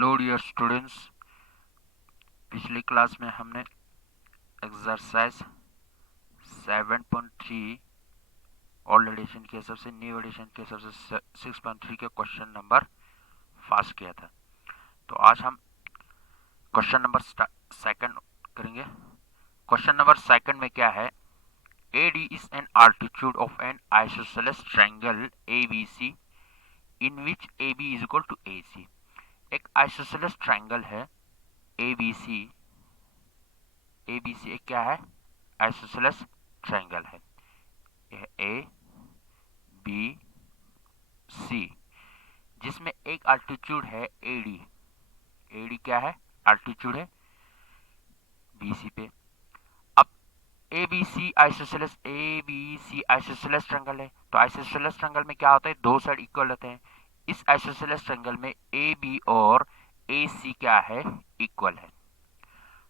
Hello dear students. पिछली class में हमने एक्सरसाइज 7.3 ओल्ड एडिशन के हिसाब से न्यू एडिशन के हिसाब से 6.3 के क्वेश्चन नंबर पास किया था। तो आज हम क्वेश्चन नंबर सेकंड करेंगे। क्वेश्चन नंबर सेकंड में क्या है? AD is an altitude of an isosceles triangle ABC in which AB is equal to AC। एक आइसोसेलेस ट्रायंगल है ABC। ABC एक क्या है? आइसोसेलेस ट्रायंगल है। यह ए बी सी जिसमें एक अल्टीट्यूड है एडी। एडी क्या है? अल्टीट्यूड है बीसी पे। अब एबीसी आइसोसेलेस ट्रायंगल है। तो आइसोसेलेस ट्रायंगल में क्या होता है? दो साइड इक्वल होते हैं। इस आइसोसेलेस ट्रायंगल में ए बी और ए सी क्या है? इक्वल है।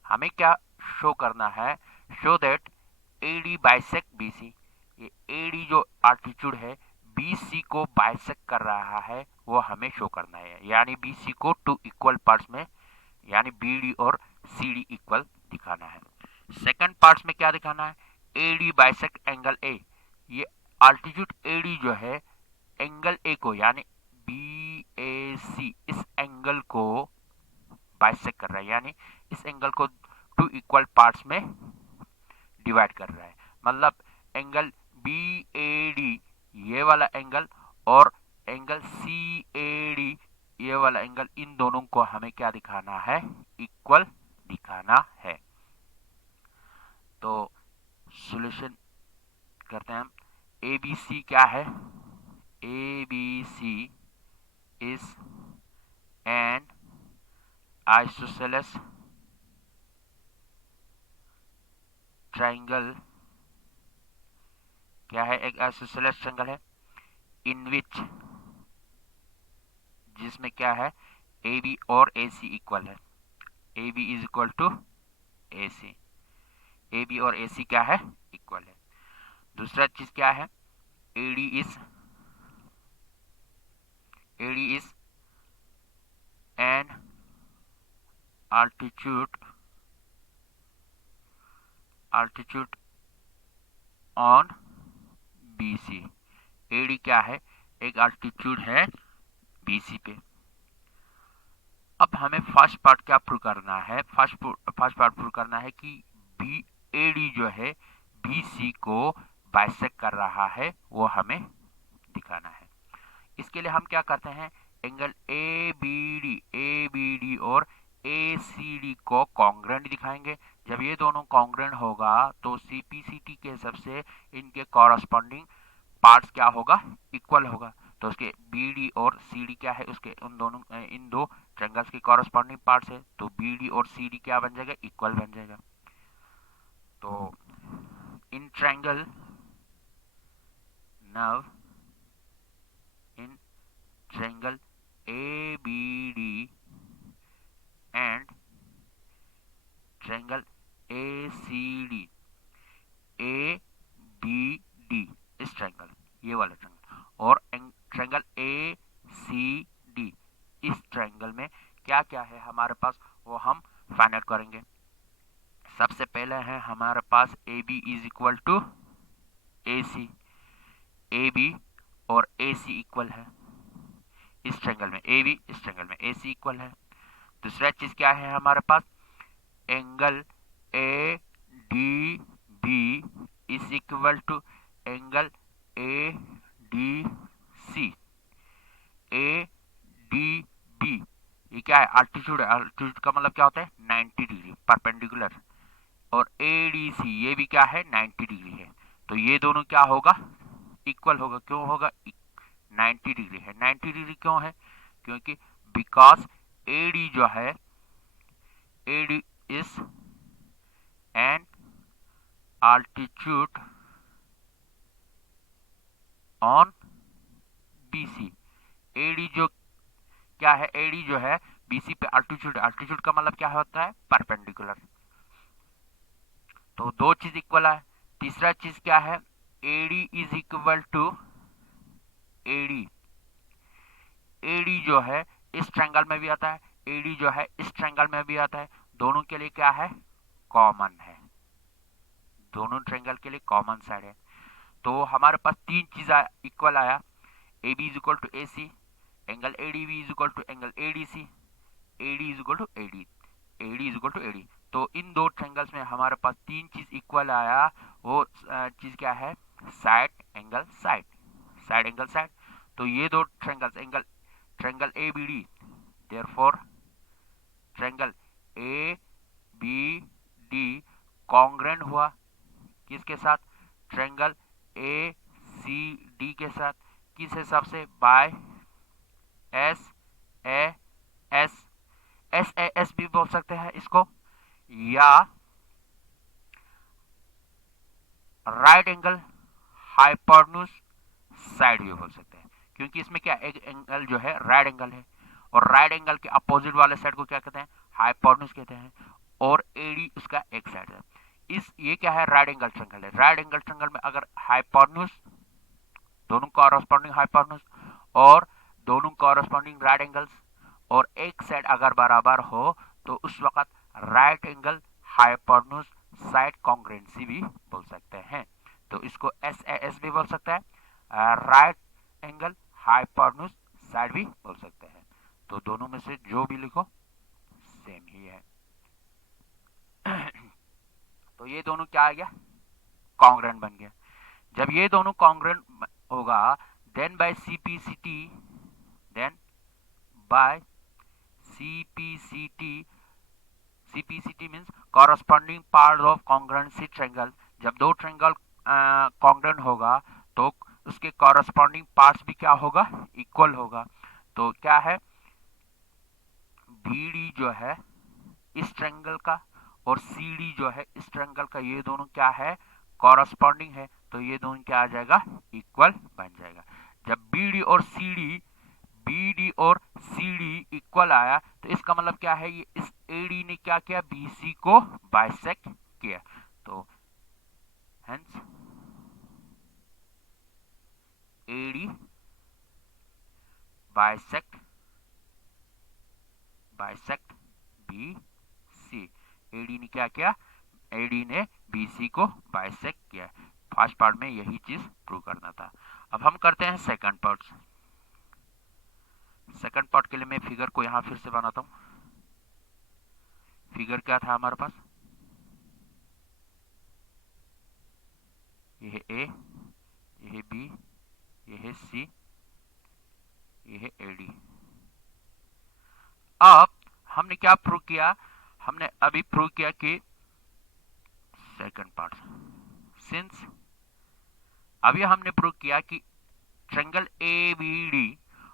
हमें क्या शो करना है? Show that AD bisect BC. ये एडी जो एल्टीट्यूड है बीसी को बाइसेक्ट कर रहा है, वो हमें शो करना है। यानी बीसी को टू इक्वल पार्ट्स में, यानी बीडी और सीडी इक्वल दिखाना है। सेकंड पार्ट्स में क्या दिखाना है? AD bisect angle A. ये एल्टीट्यूड एडी जो है एंगल ए को, यानी बी ए सी, इस एंगल को बाइसेक्ट कर रहा है, यानी इस एंगल को टू इक्वल पार्ट्स में डिवाइड कर रहा है। मतलब एंगल बी ए डी ये वाला एंगल और एंगल सी ए डी ये वाला एंगल, इन दोनों को हमें क्या दिखाना है? इक्वल दिखाना है। तो सॉल्यूशन करते हैं हम। ए बी सी क्या है? A B C is an isosceles triangle. क्या है? एक आइसोसेलेस ट्रायंगल है इन विच, जिसमें क्या है? ए बी और ए सी इक्वल है। A B is equal to A C. A B और ए सी क्या है? इक्वल है। दूसरा चीज क्या है? AD is an altitude on BC. AD क्या है? एक अल्टीट्यूड है बीसी पे। अब हमें फर्स्ट पार्ट क्या प्रूव करना है? फर्स्ट पार्ट प्रूव करना है कि बी एडी जो है बीसी को बाइसेक्ट कर रहा है, वो हमें दिखाना है। इसके लिए हम क्या करते हैं? एंगल ए बी डी और ए सी डी को कॉन्ग्रेंट दिखाएंगे। जब ये दोनों कॉन्ग्रेंट होगा तो सीपीसीटी के हिसाब से इनके कॉरस्पॉन्डिंग पार्ट्स क्या होगा? इक्वल होगा। तो उसके बी डी और सी डी क्या है? उसके उन दोनों इन दो ट्रायंगल्स के कॉरस्पॉन्डिंग पार्ट्स है, तो बी डी और सी डी क्या बन जाएगा? इक्वल बन जाएगा। तो इन ट्रायंगल नव इन triangle ABD and triangle ACD, ABD इस ट्रायंगल, ये वाला ट्रायंगल, और ट्रायंगल ACD इस ट्रायंगल में क्या क्या है हमारे पास, वो हम फाइंड आउट करेंगे। सबसे पहले है हमारे पास AB is equal to AC। AB और AC इक्वल है इस ट्रायंगल में। ए बी इस ट्रायंगल में ए सी इक्वल है। दूसरा चीज क्या है हमारे पास? Angle A D B is equal to angle A D C. A D B ये क्या है? अल्टीट्यूड। अल्टीट्यूड का मतलब क्या होता है? 90 डिग्री परपेंडिकुलर। और ए डी सी ये भी क्या है? 90 डिग्री है। तो ये दोनों क्या होगा? इक्वल होगा। क्यों होगा? 90 डिग्री है। 90 डिग्री क्यों है? क्योंकि बिकॉज एडी जो है, AD is an altitude on BC. AD जो क्या है? एडी जो है बीसी पे अल्टीट्यूड। अल्टीट्यूड का मतलब क्या होता है? परपेंडिकुलर। तो दो चीज इक्वल है। तीसरा चीज क्या है? AD is equal to AD. AD जो है इस ट्रायंगल में भी आता है। AD जो है इस ट्रायंगल में भी आता है, दोनों के लिए क्या है, कॉमन है, दोनों ट्रायंगल के लिए कॉमन साइड है। तो हमारे पास तीन चीज इक्वल आया, AB is equal to AC, angle ADB is equal to angle ADC, AD is equal to AD, AD is equal to AD। तो इन दो ट्रायंगल्स में हमारे पास तीन चीज इक्वल आया, वो चीज क्या है, side angle side, side angle side. तो ये दो triangles, triangle ABD, therefore triangle ABD congruent हुआ किसके साथ, ट्रायंगल ACD के साथ, किस हिसाब से, बाय SAS भी बोल सकते हैं इसको, या राइट एंगल हाइपोटेन्यूज साइड भी बोल सकते हैं, क्योंकि इसमें क्या एक एंगल जो है राइट एंगल है, और राइट एंगल के अपोजिट वाले साइड को क्या कहते हैं, हाइपोटेन्यूज कहते हैं, और AD उसका एक साइड है। ये क्या है, राइट एंगल ट्रायंगल है। राइट एंगल ट्रायंगल में अगर हाइपोटेन्यूज, दोनों कॉरस्पॉन्डिंग हाइपोटेन्यूज और दोनों कॉरस्पॉन्डिंग राइट एंगल्स, और एक साइड अगर बराबर हो तो उस वक्त right angle hypotenuse side congruency भी बोल सकते हैं। तो इसको SAS भी बोल सकता है, राइट एंगल हाइपोटेन्यूज साइड भी बोल सकते हैं। तो दोनों में से जो भी लिखो सेम ही है। तो ये दोनों क्या आ गया, कॉन्ग्रुएंट बन गया। जब ये दोनों कॉन्ग्रुएंट होगा, then by CPCT, then by CPCT means corresponding part of congruency triangle. जब दो ट्रायंगल कॉन्ग्रुएंट होगा तो उसके कॉरस्पॉन्डिंग पार्ट्स भी क्या होगा, इक्वल होगा। तो क्या है, BD जो है इस ट्रायंगल का और CD जो है इस ट्रायंगल का, ये दोनों क्या है, कॉरस्पॉन्डिंग है, तो ये दोनों क्या आ जाएगा, इक्वल बन जाएगा। जब BD और CD इक्वल आया तो इसका मतलब क्या है, ये इस AD ने क्या किया, BC को बाइसेक्ट किया। तो hence AD bisect BC, AD ने क्या किया, AD ने BC को बाइसेक्ट किया। फर्स्ट पार्ट में यही चीज प्रूव करना था। अब हम करते हैं सेकंड पार्ट। सेकंड पार्ट के लिए मैं फिगर को यहां फिर से बनाता हूं। फिगर क्या था हमारे पास, यह A, यह B, यह C, यह AD। अब हमने क्या प्रूव किया, हमने अभी प्रूव किया कि सेकंड पार्ट, सिंस अभी हमने प्रूव किया कि ट्रायंगल ABD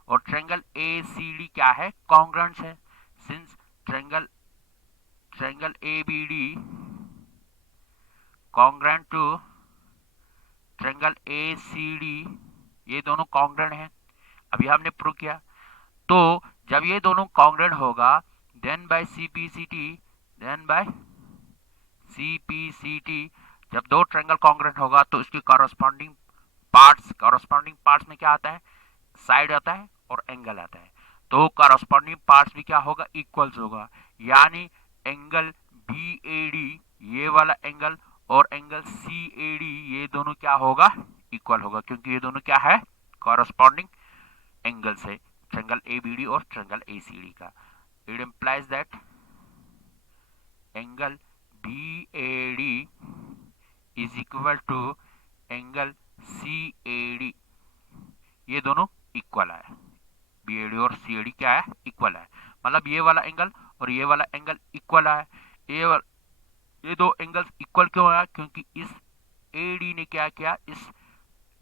और ट्रायंगल ACD क्या है, कॉन्ग्रुएंट है। Since triangle ABD congruent to triangle ACD, ये दोनों कॉन्ग्रुएंट हैं, अभी हमने प्रूव किया। तो जब ये दोनों कॉन्ग्रुएंट होगा, देन बाय CPCT, जब दो ट्रायंगल कॉन्ग्रुएंट होगा तो उसकी कॉरस्पॉन्डिंग पार्ट्स में क्या आता है, साइड आता है और एंगल आता है। तो कॉरस्पॉन्डिंग पार्ट्स भी क्या होगा, इक्वल्स होगा, यानी एंगल BAD ये वाला एंगल और एंगल CAD ये दोनों क्या होगा, इक्वल होगा, क्योंकि ये दोनों क्या है, कॉरस्पॉन्डिंग एंगल्स है, ट्रायंगल ABD और ट्रायंगल ACD का। It implies that angle BAD is equal to angle CAD, ये दोनों इक्वल है, BAD और CAD क्या है, इक्वल है। मतलब ये वाला एंगल और ये वाला एंगल इक्वल है। ये दो एंगल्स इक्वल क्यों है, क्योंकि इस AD ने क्या किया, इस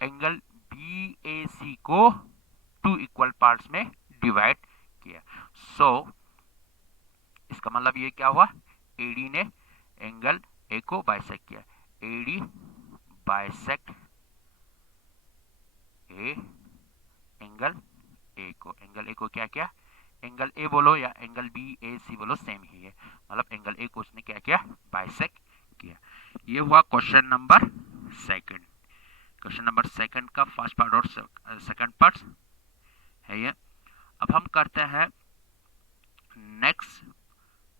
एंगल BAC को टू इक्वल पार्ट्स में डिवाइड किया। सो इसका मतलब ये क्या हुआ, AD ने एंगल A को बाइसेक्ट किया, AD बाइसेक्ट एंगल A को क्या किया, एंगल A बोलो या एंगल BAC बोलो सेम ही है, मतलब एंगल A को उसने क्या किया, बाइसेक्ट किया। ये हुआ question number second. Question number second का फर्स्ट पार्ट और सेकंड पार्ट है ये। अब हम करते हैं नेक्स्ट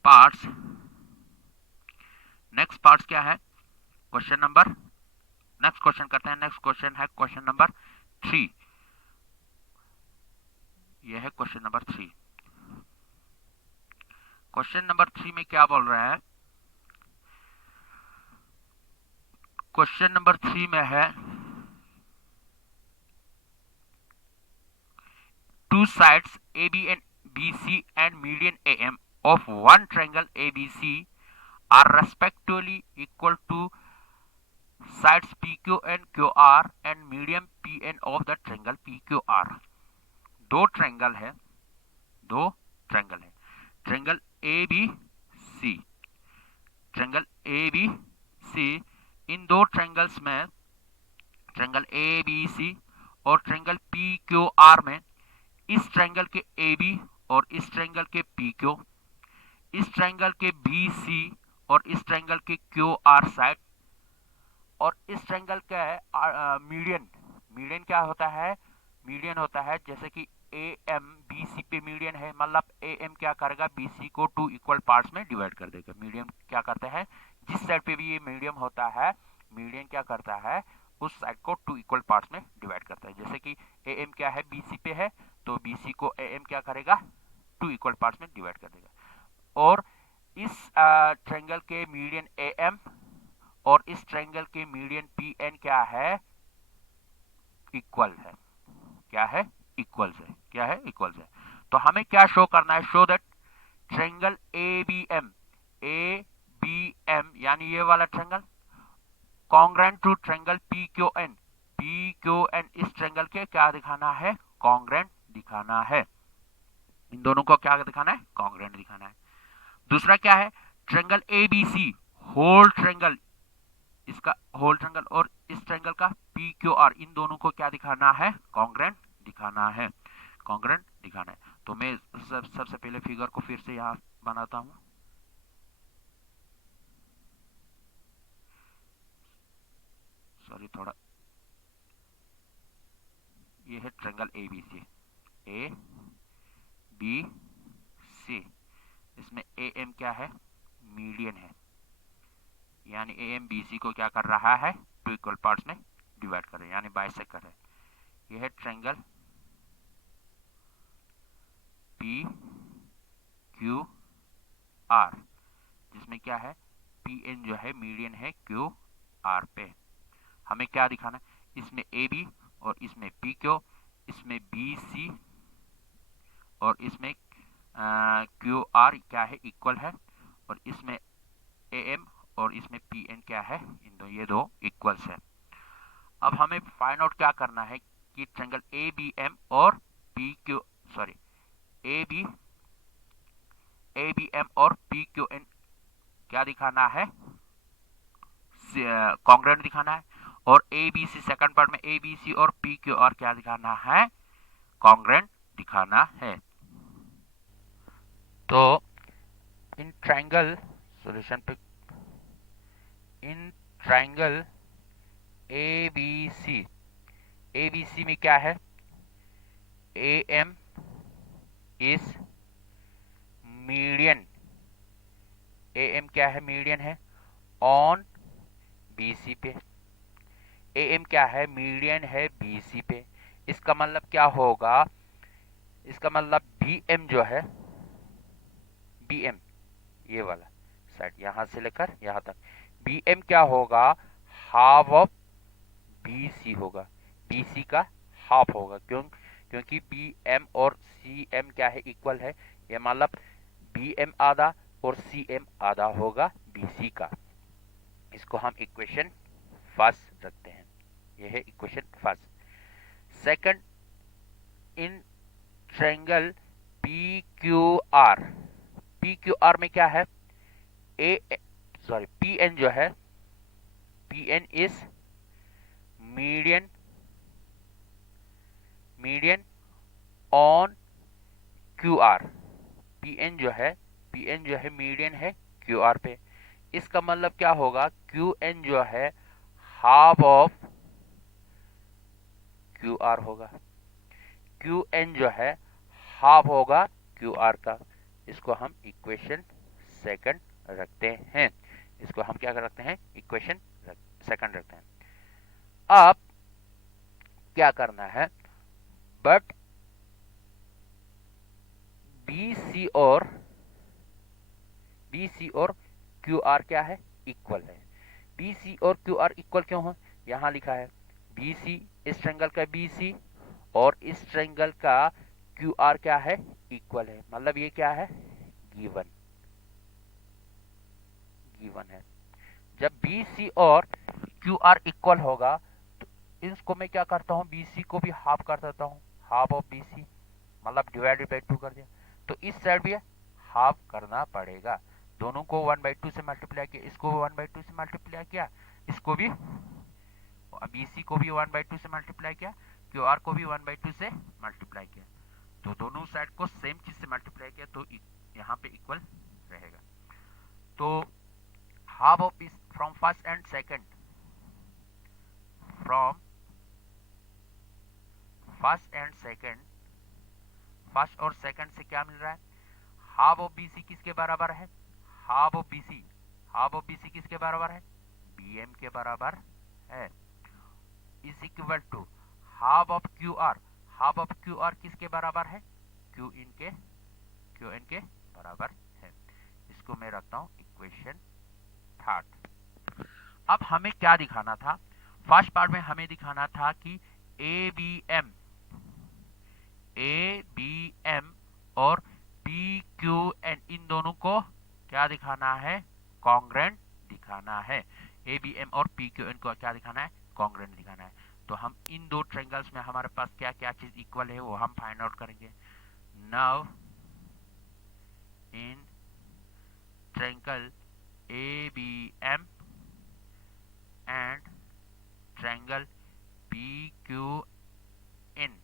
पार्ट्स क्या है? क्वेश्चन नंबर नेक्स्ट क्वेश्चन करते हैं। नेक्स्ट क्वेश्चन है क्वेश्चन नंबर 3। यह है क्वेश्चन नंबर 3। क्वेश्चन नंबर 3 में क्या बोल रहा है? क्वेश्चन नंबर 3 में है two sides AB and BC and median AM of one triangle ABC are respectively equal to sides PQ and QR and median PN of the triangle PQR। दो triangle है, triangle ABC, triangle ABC। इन दो triangles में, triangle ABC और triangle PQR में, इस triangle के AB और इस ट्रायंगल के PQ, इस ट्रायंगल के BC और इस ट्रायंगल के QR साइड, और इस ट्रायंगल का है मीडियन क्या होता है? मीडियन होता है जैसे कि AM BC पे मीडियन है, मतलब AM क्या करेगा? BC को 2 इक्वल पार्ट्स में डिवाइड कर देगा। मीडियन क्या करता है? जिस साइड पे भी ये मीडियम होता है, मीडियन क्या करता है? उस साइड को 2 इक्वल पार्ट्स में डिवाइड करता है। जैसे कि AM क्या है? BC पे है, तो BC को AM क्या करेगा? 2 इक्वल पार्ट्स में डिवाइड कर देगा। और इस ट्रायंगल के मीडियन AM और इस ट्रायंगल के मीडियन PN क्या है? इक्वल है। क्या है? इक्वल्स है। क्या है? इक्वल्स है। तो हमें क्या शो करना है? शो दैट ट्रायंगल ABM यानी ये वाला triangle congruent to triangle PQN इस ट्रायंगल के क्या दिखाना है? कॉन्ग्रेंट दिखाना है। इन दोनों को क्या दिखाना है? कॉन्ग्रेंट दिखाना है। दूसरा क्या है? ट्रायंगल ABC होल ट्रायंगल, इसका होल ट्रायंगल और इस ट्रायंगल का PQR, इन दोनों को क्या दिखाना है? कॉन्ग्रेंट दिखाना है। कॉन्ग्रेंट दिखाना है। तो मैं सबसे पहले फिगर को फिर से यहां बनाता हूं। सॉरी, थोड़ा, ये है ट्रायंगल ABC, इसमें AM क्या है? मीडियन है, यानी AM BC को क्या कर रहा है? 2 इक्वल पार्ट्स में डिवाइड कर रहे हैं, यानी बाइसेक्ट कर रहे हैं। यह है ट्रायंगल PQR, जिसमें क्या है? PN जो है मीडियन है QR पे। हमें क्या दिखाना है? इसमें AB और इसमें PQ, इसमें BC और इसमें QR क्या है? इक्वल है, और इसमें AM और इसमें PN क्या है? ये दो इक्वल्स है। अब हमें फाइंड आउट क्या करना है कि ट्रायंगल ABM और ABM और PQN क्या दिखाना है? कॉन्ग्रेंट दिखाना है। और ABC सेकंड पार्ट में ABC और PQR क्या दिखाना है? कॉन्ग्रेंट दिखाना है। तो इन ट्रायंगल सॉल्यूशन पे, इन ट्रायंगल ABC में क्या है? AM इज मीडियन, AM क्या है? मीडियन है ऑन BC पे। AM क्या है? मीडियन है BC पे। इसका मतलब क्या होगा? इसका मतलब BM जो है, BM ये वाला साइड यहां से लेकर यहां तक, BM क्या होगा? हाफ ऑफ BC होगा, BC का हाफ होगा। क्योंकि BM और CM क्या है? इक्वल है। ये मतलब BM आधा और CM आधा होगा BC का। इसको हम इक्वेशन फर्स्ट रखते हैं। यह है equation first. Second, in triangle PQR में क्या है? PN जो है, PN is median on QR। PN जो है मीडियन है QR पे। इसका मतलब क्या होगा? QN जो है हाफ ऑफ QR होगा, QN जो है हाफ होगा QR का। इसको हम इक्वेशन सेकंड रखते हैं। इसको हम क्या रखते हैं, इक्वेशन सेकंड रखते हैं। अब क्या करना है, बट बी सी और क्यू आर क्या है, इक्वल है। बी सी और क्यू आर इक्वल क्यों है, यहां लिखा है बी सी, इस ट्रायंगल का बी सी और इस ट्रायंगल का क्यू आर क्या है, इक्वल है। मतलब ये क्या है, गिवन है। जब बी सी और क्यू आर इक्वल होगा तो इसको मैं क्या करता हूँ, बी सी को भी हाफ कर देता हूँ, हाफ ऑफ बी सी, मतलब डिवाइडेड बाई 2 कर दिया। तो इस साइड भी हाफ करना पड़ेगा। दोनों को 1/2 से मल्टीप्लाई किया, इसको 1/2 से मल्टीप्लाई किया, इसको भी बी सी को भी 1/2 से मल्टीप्लाई किया, क्यू आर को भी 1/2 से मल्टीप्लाई किया। तो दोनों साइड को सेम चीज से मल्टीप्लाई किया तो यहाँ पे इक्वल रहेगा। तो half of is from first and second, from first and second, first और सेकंड से क्या मिल रहा है, हाफ ऑफ बी सी किसके बराबर है, half of B C, half of B C किसके बराबर है, बी एम के बराबर है, is equal to half of Q R, half of Q R किसके बराबर है, क्यू इन के बराबर है। इसको मैं रखता हूं इक्वेशन थर्ड। अब हमें क्या दिखाना था, फर्स्ट पार्ट में हमें दिखाना था कि ए बी एम और पी क्यू एन, इन दोनों को क्या दिखाना है, कॉन्ग्रेंट दिखाना है। ए बी एम और पी क्यू एन को क्या दिखाना है, कॉन्ग्रेंट दिखाना है। तो हम इन दो ट्रायंगल्स में हमारे पास क्या क्या चीज इक्वल है वो हम फाइंड आउट करेंगे। Now in triangle A B M and triangle P Q N,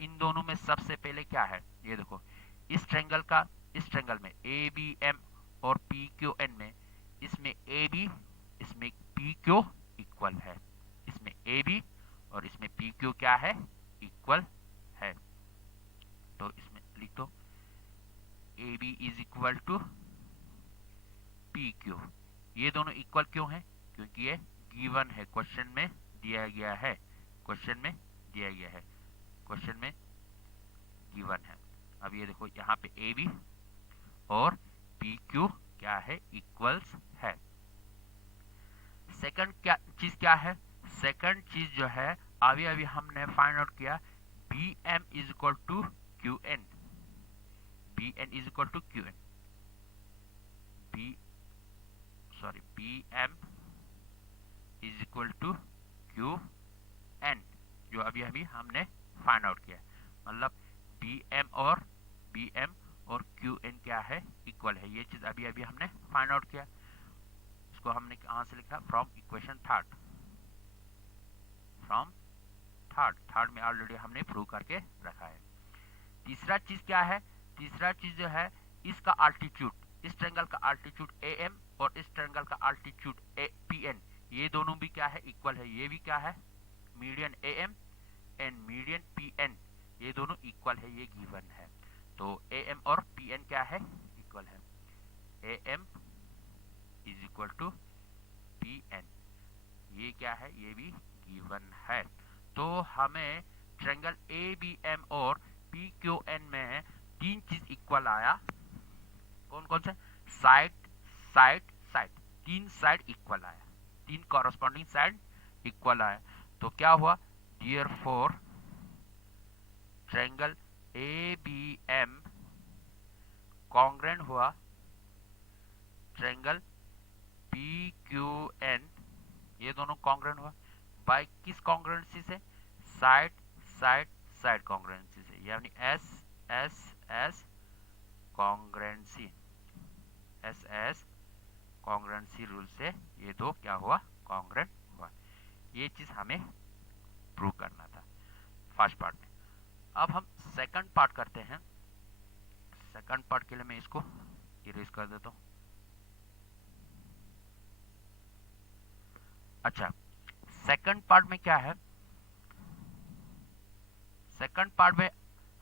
इन दोनों में सबसे पहले क्या है, ये देखो इस ट्रायंगल में ए बी एम और पी क्यू एन में, इसमें ए बी, इसमें पी क्यू इक्वल है, इसमें ए बी और इसमें पी क्यू क्या है, इक्वल है। तो इसमें लिख दो A B is equal to P Q. ये दोनों इक्वल क्यों है, क्योंकि ये गिवन है, क्वेश्चन में दिया गया है, क्वेश्चन में दिया गया है, क्वेश्चन में गिवन है। अब ये देखो यहाँ पे ए बी और पी क्यू क्या है, इक्वल्स है। सेकंड क्या चीज क्या है, सेकंड चीज जो है अभी अभी हमने फाइंड आउट किया, B M is equal to Q N, B N is equal to Q N, B M is equal to Q N, जो अभी अभी हमने फाइंड आउट किया। मतलब बी एम और क्यू एन क्या है, इक्वल है। ये चीज अभी अभी हमने फाइंड आउट किया। इसको हमने कहां से लिखा, from equation third, from third में ऑलरेडी हमने प्रूव करके रखा है। तीसरा चीज क्या है, तीसरा चीज जो है इसका अल्टीट्यूड, इस ट्रायंगल का अल्टीट्यूड ए एम और इस ट्रायंगल का अल्टीट्यूड पी एन, ये दोनों भी क्या है, इक्वल है। ये भी क्या है, median A M and median P N, ये दोनों इक्वल है, ये गिवन है। तो ए एम और पी एन क्या है, इक्वल है। A M is equal to P N, ये क्या है, ये भी गिवन है। तो हमें ट्रायंगल ए बी एम और पी क्यू एन में तीन चीज इक्वल आया। कौन कौन से, साइड साइड साइड, तीन साइड इक्वल आया, तीन कॉरस्पॉन्डिंग साइड इक्वल आया। तो क्या हुआ, therefore triangle A B M congruent हुआ ट्रायंगल पी क्यू एन, ये दोनों कॉन्ग्रेंट हुआ बाय किस कॉन्ग्रेंसी से, साइड साइड साइड कॉन्ग्रेंसी से, यानी S S S कॉन्ग्रेंसी, S S कॉन्ग्रेंसी rule से ये दो क्या हुआ, कॉन्ग्रेंट हुआ। ये चीज हमें प्रूव करना था फर्स्ट पार्ट में। अब हम सेकंड पार्ट करते हैं। सेकंड पार्ट के लिए मैं इसको इरेज कर देता हूं। अच्छा, सेकंड पार्ट में क्या है, सेकंड पार्ट में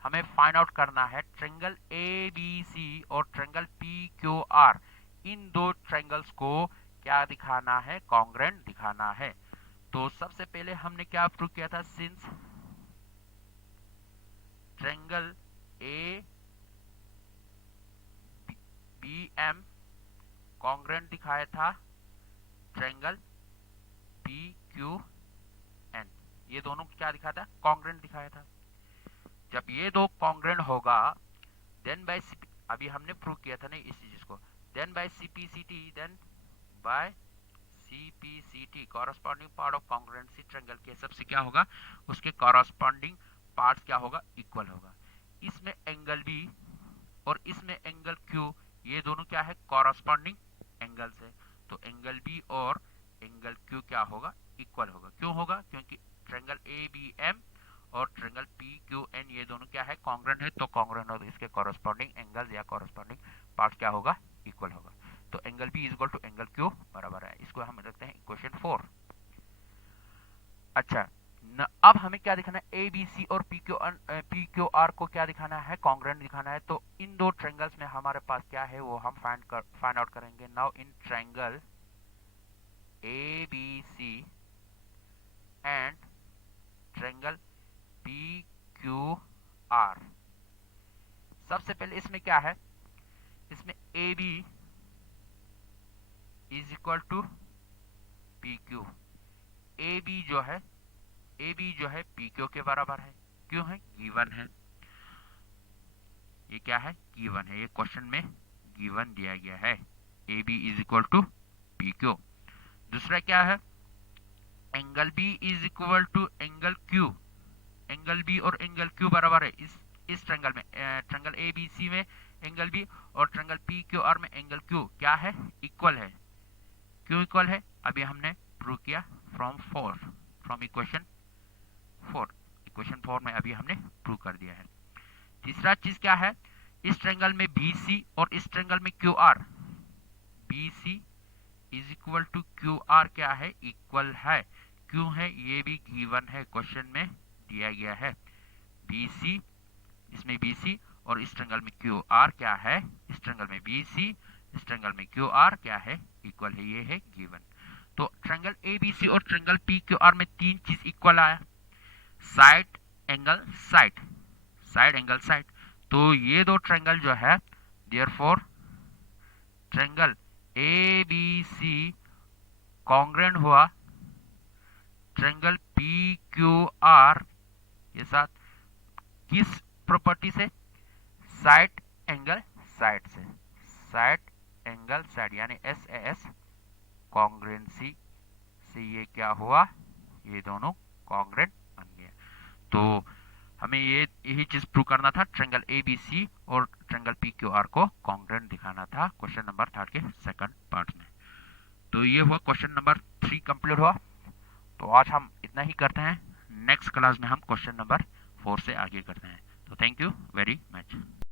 हमें फाइंड आउट करना है ट्रायंगल ए बी सी और ट्रायंगल पी क्यू आर, इन दो ट्रायंगल्स को क्या दिखाना है, कॉन्ग्रुएंट दिखाना है। तो सबसे पहले हमने क्या प्रूव किया था, since triangle A B M congruent दिखाया था ट्रायंगल पी क्यू एन, ये दोनों क्या दिखाया था, कॉन्ग्रुएंट दिखाया था। जब ये दो कॉन्ग्रुएंट होगा देन बाय अभी हमने प्रूव किया था ना इस चीज को, then by CPCT, then by CPCT corresponding part of congruency triangle के हिसाब से क्या होगा, उसके कॉरस्पॉन्डिंग पार्ट्स क्या होगा, इक्वल होगा। इसमें एंगल बी और इसमें एंगल क्यू, ये दोनों क्या है, कॉरस्पॉन्डिंग एंगल्स है। तो एंगल बी और एंगल क्यू क्या होगा, इक्वल होगा। क्यों होगा, क्योंकि ट्रायंगल ए बी एम और ट्रायंगल पी क्यू एन ये दोनों क्या है, कॉन्ग्रुएंट है। तो कॉन्ग्रुएंट हो तो इसके कॉरस्पॉन्डिंग एंगल्स या कॉरस्पॉन्डिंग पार्ट क्या होगा, इक्वल होगा। तो angle B is equal to angle Q बराबर है, इसको हम रखते हैं इक्वेशन 4। अच्छा अब हमें क्या दिखाना है, ए बी सी और पी क्यू आर को क्या दिखाना है, कॉन्ग्रुएंट दिखाना है। तो इन दो ट्रायंगल्स में हमारे पास क्या है वो हम फाइंड आउट करेंगे। Now in triangle A B C and triangle P Q R, सबसे पहले इसमें क्या है, इसमें A B is equal to P Q, A B जो है पी क्यू के बराबर है। क्यों है, गिवन है, ये क्या है, गिवन है, ये क्वेश्चन में गिवन दिया गया है, A B is equal to P Q. दूसरा क्या है, angle B is equal to angle Q, angle B और एंगल क्यू बराबर है इस ट्रायंगल में, ट्रायंगल ए बी सी में एंगल बी और ट्रायंगल पी क्यू आर में एंगल क्यू क्या है, इक्वल है। क्यों इक्वल है, अभी हमने प्रूव किया फ्रॉम इक्वेशन 4 में अभी हमने प्रूव कर दिया है। तीसरा चीज क्या है, इस ट्रायंगल में बी सी और इस ट्रायंगल में Q R, B C is equal to Q R क्या है, इक्वल है। क्यों है, ये भी गिवन है, क्वेश्चन में दिया गया है। बी सी, इसमें बी सी और इस ट्रायंगल में क्यू आर क्या है, इस ट्रायंगल में बी सी, इस ट्रायंगल में क्यू आर क्या है, इक्वल है, ये है गिवन। तो ट्रायंगल ए बी सी और ट्रायंगल पी क्यू आर में तीन चीज इक्वल आया, side angle side, side angle side. तो ये दो ट्रायंगल जो है, therefore triangle A B C congruent हुआ ट्रायंगल पी क्यू आर के साथ, किस प्रॉपर्टी से, साइड एंगल साइड से, साइड एंगल साइड यानी एस ए एस कॉन्ग्रुएंसी से ये क्या हुआ, ये दोनों कॉन्ग्रुएंट बन गया। तो हमें यही चीज प्रूव करना था, ट्रायंगल ए बी सी और ट्रायंगल पी क्यू आर को कॉन्ग्रुएंट दिखाना था क्वेश्चन नंबर 3 के सेकंड पार्ट में। तो ये हुआ क्वेश्चन नंबर 3 कंप्लीट हुआ। तो आज हम इतना ही करते हैं, नेक्स्ट क्लास में हम क्वेश्चन नंबर 4 से आगे करते हैं। तो थैंक यू वेरी मच।